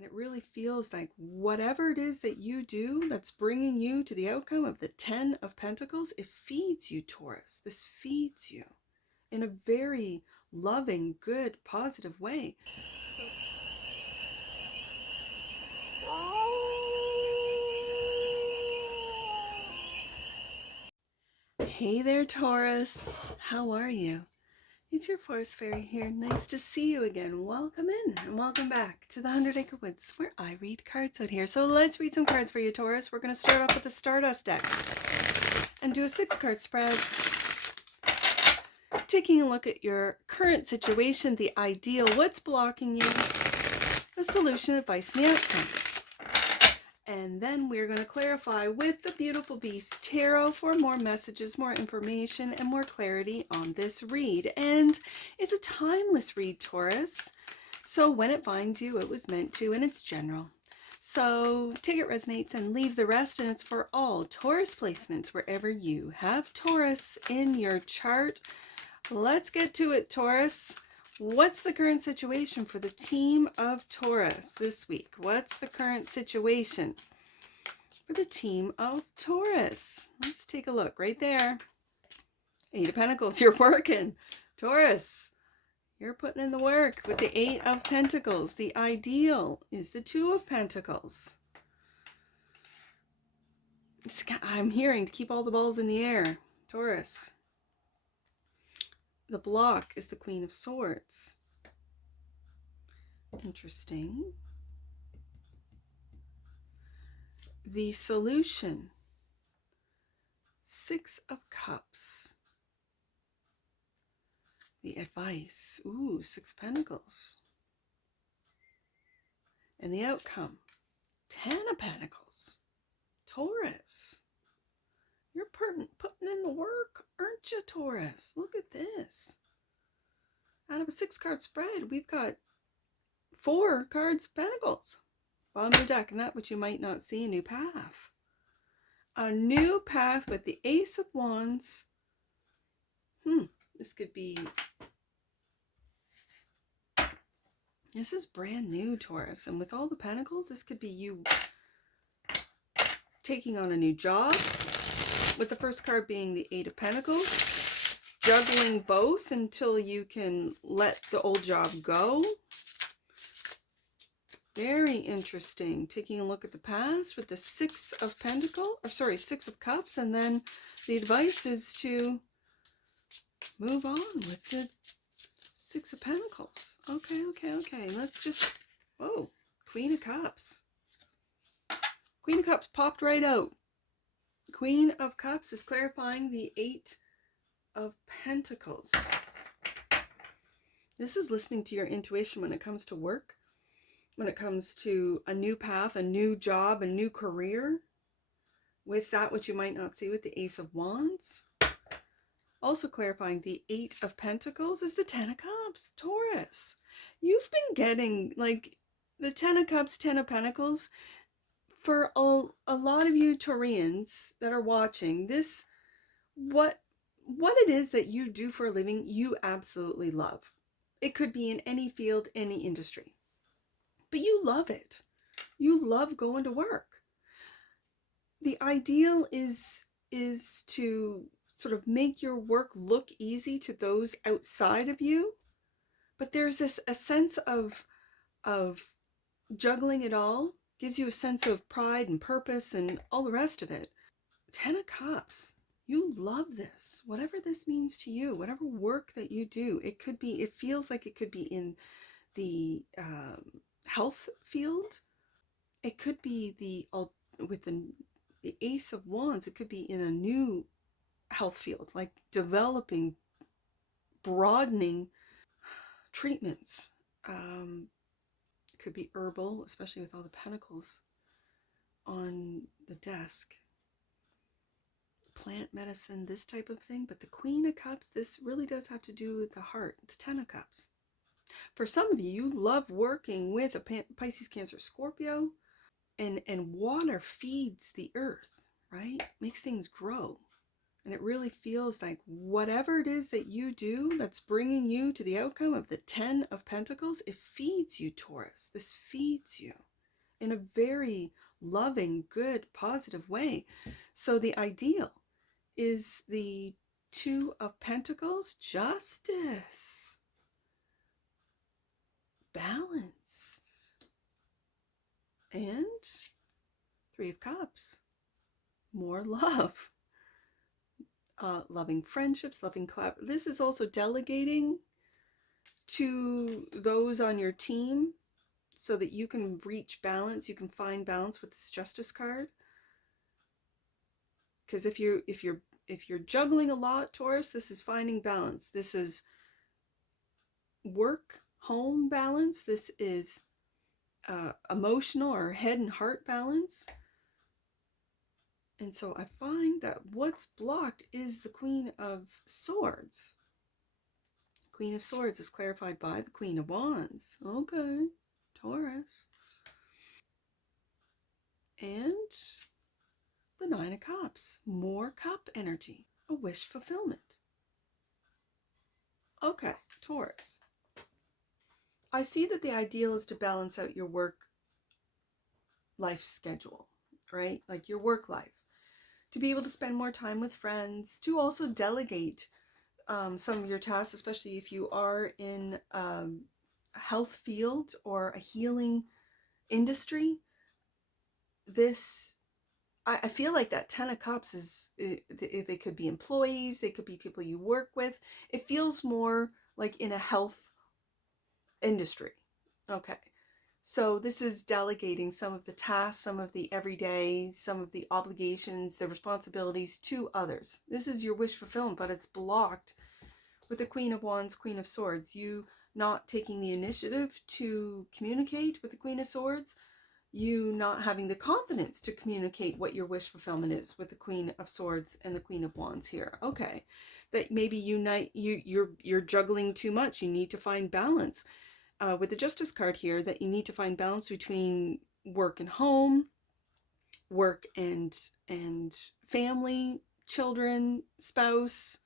And it really feels like whatever it is that you do that's bringing you to the outcome of the 10 of Pentacles, it feeds you, Taurus. This feeds you in a very loving, good, positive way. Hey there, Taurus. How are you? It's your Forest Fairy here. Nice to see you again. Welcome in and welcome back to the 100 Acre Woods where I read cards out here. So let's read some cards for you, Taurus. We're going to start off with the Stardust deck and do a 6-card spread. Taking a look at your current situation, the ideal, what's blocking you, the solution, advice, and the outcome. And then we're going to clarify with the Beautiful Beast Tarot for more messages, more information, and more clarity on this read. And it's a timeless read, Taurus. So when it finds you, it was meant to, and it's general. So take it resonates and leave the rest, and it's for all Taurus placements wherever you have Taurus in your chart. Let's get to it, Taurus. What's the current situation for the team of Taurus this week? What's the current situation for the team of Taurus? Let's take a look right there. 8 of Pentacles, you're working. Taurus, you're putting in the work with the 8 of Pentacles. The ideal is the 2 of Pentacles. I'm hearing to keep all the balls in the air, Taurus. The block is the Queen of Swords. Interesting. The solution, 6 of Cups. The advice, 6 of Pentacles. And the outcome, 10 of Pentacles. Taurus, you're putting in the work, aren't you, Taurus? Look at this. Out of a 6-card spread, we've got 4 cards of Pentacles. Bottom of the deck, and that which you might not see, a new path. A new path with the Ace of Wands. This could be... This is brand new, Taurus. And with all the Pentacles, this could be you taking on a new job. With the first card being the 8 of Pentacles. Juggling both until you can let the old job go. Very interesting. Taking a look at the past with the 6 of Pentacles, 6 of Cups, and then the advice is to move on with the 6 of Pentacles. Okay. Let's just, Queen of Cups. Queen of Cups popped right out. Queen of Cups is clarifying the 8 of Pentacles. This is listening to your intuition when it comes to work. When it comes to a new path, a new job, a new career, with that which you might not see with the Ace of Wands. Also clarifying the 8 of Pentacles is the 10 of Cups, Taurus. You've been getting like the 10 of Cups, 10 of Pentacles. For a lot of you Taurians that are watching this, what it is that you do for a living, you absolutely love. It could be in any field, any industry. But you love it. You love going to work. The ideal is to sort of make your work look easy to those outside of you. But there's a sense of juggling it all. Gives you a sense of pride and purpose and all the rest of it. 10 of Cups. You love this. Whatever this means to you, whatever work that you do, it feels like it could be in the health field. It could be with the Ace of Wands, it could be in a new health field, like developing, broadening treatments. Could be herbal, especially with all the Pentacles on the desk. Plant medicine, this type of thing. But the Queen of Cups, this really does have to do with the heart. It's 10 of Cups. For some of you, you love working with a Pisces, Cancer, Scorpio. And water feeds the earth, right? Makes things grow. And it really feels like whatever it is that you do that's bringing you to the outcome of the 10 of Pentacles, it feeds you, Taurus. This feeds you. in a very loving, good, positive way. So the ideal is the Two of Pentacles, justice, balance, and Three of Cups, more love, loving friendships, loving collab. This is also delegating to those on your team so that you can reach balance. You can find balance with this Justice card. Because if you're juggling a lot, Taurus, this is finding balance. This is work home balance. This is emotional or head and heart balance. And so I find that what's blocked is the Queen of Swords. Queen of Swords is clarified by the Queen of Wands. Okay, Taurus. And the Nine of Cups, more cup energy, a wish fulfillment. Okay, Taurus. I see that the ideal is to balance out your work life schedule, right? Like your work life, to be able to spend more time with friends, to also delegate some of your tasks, especially if you are in a health field or a healing industry. This, I feel like that Ten of Cups is, they could be employees, they could be people you work with. It feels more like in a health industry. Okay. So this is delegating some of the tasks, some of the everyday, some of the obligations, the responsibilities to others. This is your wish fulfillment, but it's blocked with the Queen of Wands, Queen of Swords. You not taking the initiative to communicate with the Queen of Swords, you not having the confidence to communicate what your wish fulfillment is with the Queen of Swords and the Queen of Wands here. Okay, that maybe you're juggling too much. You need to find balance. With the Justice card here, that you need to find balance between work and home, work and family, children, spouse.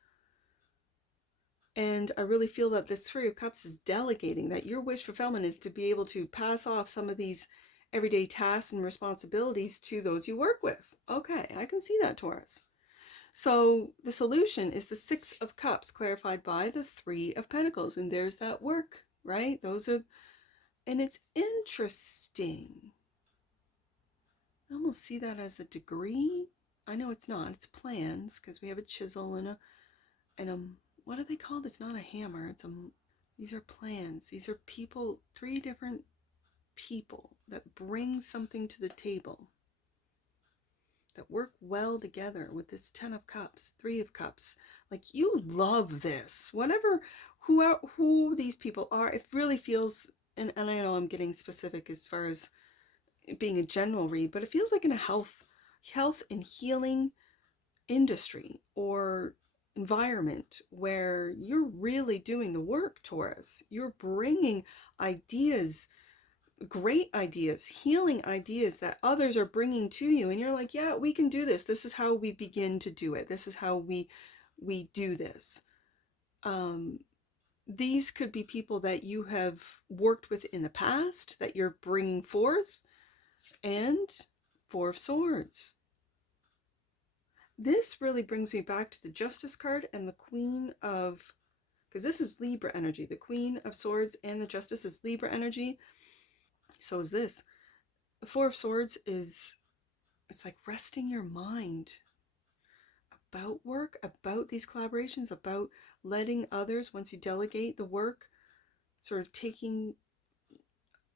And I really feel that this Three of Cups is delegating, that your wish fulfillment is to be able to pass off some of these everyday tasks and responsibilities to those you work with. Okay, I can see that, Taurus. So the solution is the Six of Cups, clarified by the Three of Pentacles. And there's that work, right? Those are, and it's interesting. I almost see that as a degree. I know it's not. It's plans, because we have a chisel and a what are they called? It's not a hammer. These are plans. These are people, three different people that bring something to the table, that work well together with this Ten of Cups, Three of Cups. Like, you love this. Whatever, who these people are, it really feels, and I know I'm getting specific as far as being a general read, but it feels like in a health and healing industry or environment where you're really doing the work, Taurus. You're bringing ideas, great ideas, healing ideas that others are bringing to you, and you're like, yeah, we can do this. This is how we begin to do it. This is how we do this. These could be people that you have worked with in the past that you're bringing forth. And Four of Swords. This really brings me back to the Justice card and the Queen of, because this is Libra energy. The Queen of Swords and the Justice is Libra energy. So is this. The Four of Swords is, it's like resting your mind about work, about these collaborations, about letting others, once you delegate the work, sort of taking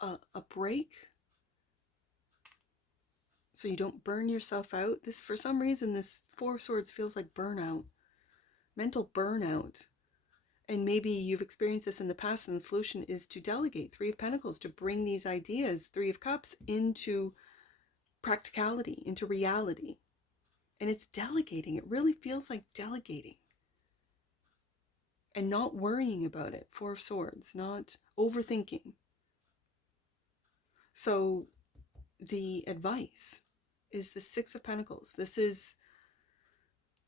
a break so you don't burn yourself out. This, for some reason, this Four of Swords feels like burnout, mental burnout. And maybe you've experienced this in the past, and the solution is to delegate. Three of Pentacles, to bring these ideas, Three of Cups, into practicality, into reality. And it's delegating. It really feels like delegating. And not worrying about it. Four of Swords, not overthinking. So the advice is the Six of Pentacles. This is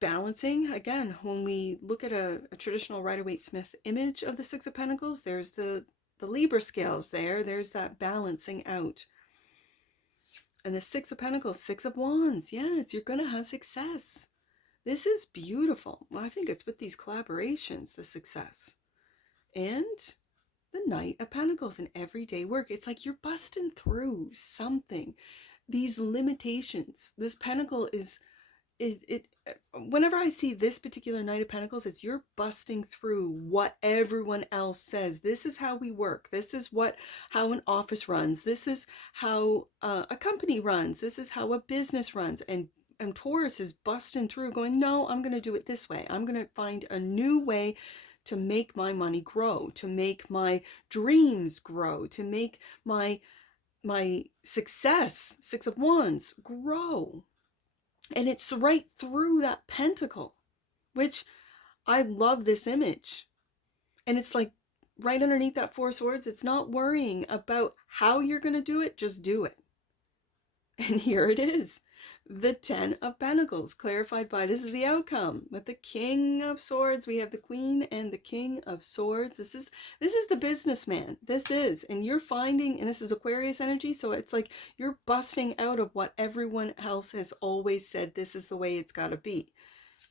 balancing. Again, when we look at a traditional Rider-Waite-Smith image of the Six of Pentacles, there's the Libra scales there. There's that balancing out. And the Six of Pentacles, Six of Wands. Yes, you're going to have success. This is beautiful. Well, I think it's with these collaborations, the success. And the Knight of Pentacles in everyday work. It's like you're busting through something. These limitations. This pentacle is whenever I see this particular Knight of Pentacles, it's you're busting through what everyone else says. This is how we work. This is how an office runs. This is how a company runs. This is how a business runs. And Taurus is busting through going, no, I'm going to do it this way. I'm going to find a new way to make my money grow, to make my dreams grow, to make my success, Six of Wands, grow. And it's right through that pentacle, which I love this image. And it's like right underneath that Four of Swords, it's not worrying about how you're going to do it, just do it. And here it is, the Ten of Pentacles, clarified by, this is the outcome. With the King of Swords, we have the Queen and the King of Swords. This is the businessman. This is, and you're finding, and this is Aquarius energy, so it's like you're busting out of what everyone else has always said, this is the way it's got to be.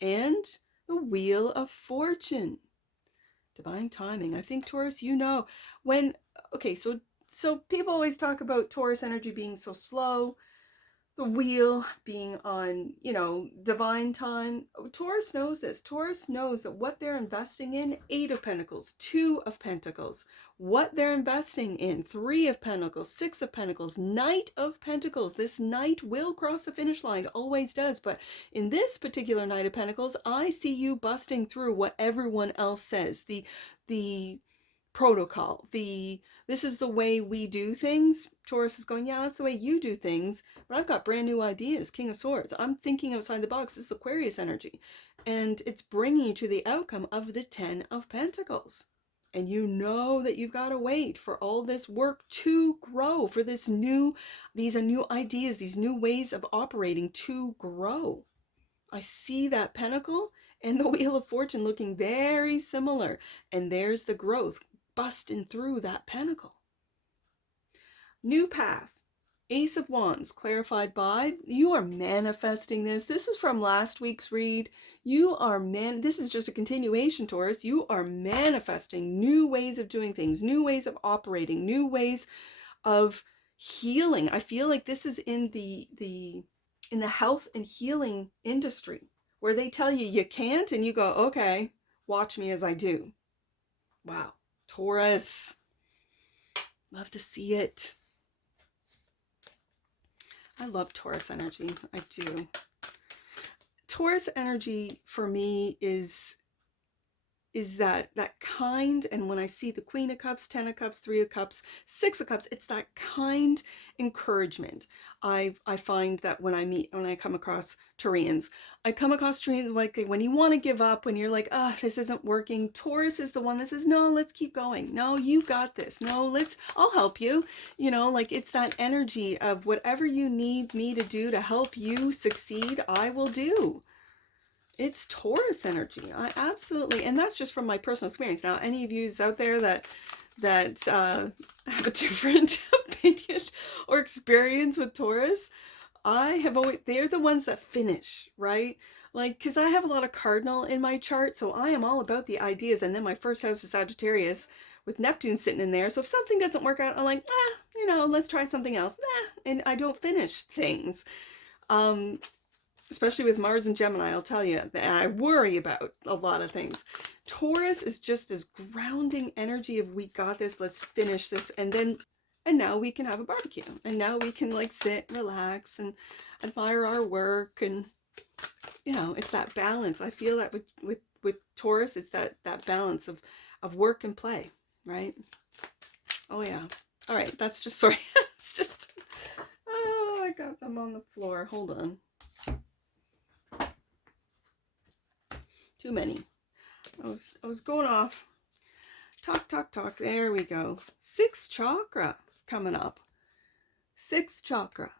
And the Wheel of Fortune. Divine timing. I think, Taurus, you know, when, okay, so people always talk about Taurus energy being so slow, the wheel being on, you know, divine time. Taurus knows this. Taurus knows that what they're investing in, Eight of Pentacles, Two of Pentacles, what they're investing in, Three of Pentacles, Six of Pentacles, Knight of Pentacles. This knight will cross the finish line, always does. But in this particular Knight of Pentacles, I see you busting through what everyone else says. The protocol, this is the way we do things. Taurus is going, yeah, that's the way you do things, but I've got brand new ideas. King of Swords, I'm thinking outside the box. This is Aquarius energy, and it's bringing you to the outcome of the Ten of Pentacles. And you know that you've got to wait for all this work to grow, for these are new ideas, these new ways of operating to grow. I see that pentacle and the Wheel of Fortune looking very similar, and there's the growth busting through that pentacle. New path, Ace of Wands, clarified by, you are manifesting this. This is from last week's read. This is just a continuation, Taurus. You are manifesting new ways of doing things, new ways of operating, new ways of healing. I feel like this is in the health and healing industry, where they tell you you can't, and you go, okay, watch me as I do. Wow. Taurus, love to see it. I love Taurus energy. I do. Taurus energy for me is that kind, and when I see the Queen of Cups, Ten of Cups, Three of Cups, Six of Cups, it's that kind encouragement. I find that when I come across Taurians, like when you want to give up, when you're like, oh, this isn't working, Taurus is the one that says, no, let's keep going. No, you got this. No, I'll help you. You know, like it's that energy of whatever you need me to do to help you succeed, I will do. It's Taurus energy. I absolutely, and that's just from my personal experience. Now, any of you out there that have a different opinion or experience with Taurus, they're the ones that finish, right? Like, because I have a lot of cardinal in my chart, so I am all about the ideas. And then my first house is Sagittarius with Neptune sitting in there. So if something doesn't work out, I'm like, you know, let's try something else. And I don't finish things. Especially with Mars and Gemini, I'll tell you, that I worry about a lot of things. Taurus is just this grounding energy of, we got this, let's finish this, and now we can have a barbecue, and now we can like sit, relax, and admire our work, and you know, it's that balance. I feel that with Taurus, it's that balance of work and play, right? Oh yeah. All right, that's just, sorry, it's just, oh, I got them on the floor. Hold on. Too many. I was going off. Talk. There we go. Sixth chakra is coming up. Sixth chakra.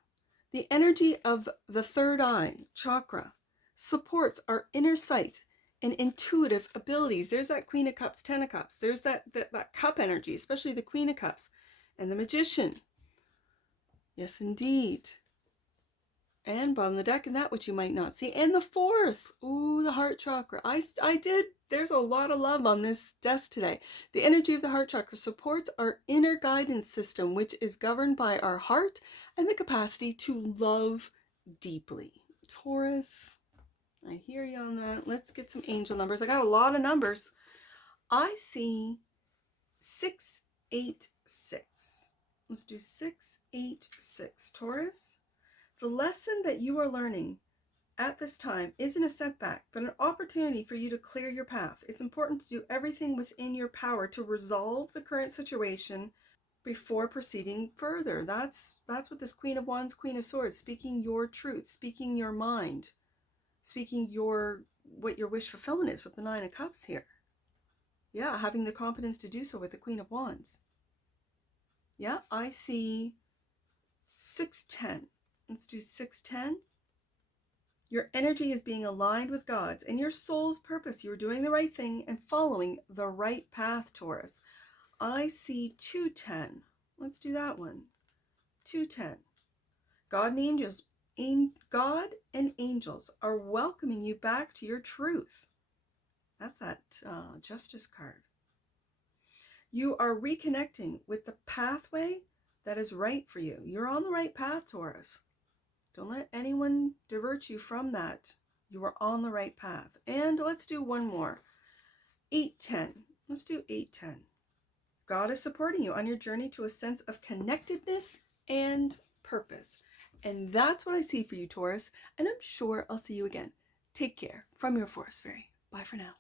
The energy of the third eye chakra supports our inner sight and intuitive abilities. There's that Queen of Cups, Ten of Cups. There's that cup energy, especially the Queen of Cups. And the Magician. Yes, indeed. And bottom of the deck, and that which you might not see. And the 4th, ooh, the heart chakra. I did, there's a lot of love on this desk today. The energy of the heart chakra supports our inner guidance system, which is governed by our heart and the capacity to love deeply. Taurus, I hear you on that. Let's get some angel numbers. I got a lot of numbers. I see 686. Let's do 686. Taurus, the lesson that you are learning at this time isn't a setback, but an opportunity for you to clear your path. It's important to do everything within your power to resolve the current situation before proceeding further. That's what this Queen of Wands, Queen of Swords, speaking your truth, speaking your mind, speaking what your wish fulfillment is with the 9 of Cups here. Yeah, having the confidence to do so with the Queen of Wands. Yeah, I see 610. Let's do 610. Your energy is being aligned with God's and your soul's purpose. You're doing the right thing and following the right path, Taurus. I see 210. Let's do that one. 210. God and angels are welcoming you back to your truth. That's that Justice card. You are reconnecting with the pathway that is right for you. You're on the right path, Taurus. Don't let anyone divert you from that. You are on the right path. And let's do one more. 810. Let's do 810. God is supporting you on your journey to a sense of connectedness and purpose. And that's what I see for you, Taurus. And I'm sure I'll see you again. Take care. From your Forest Fairy. Bye for now.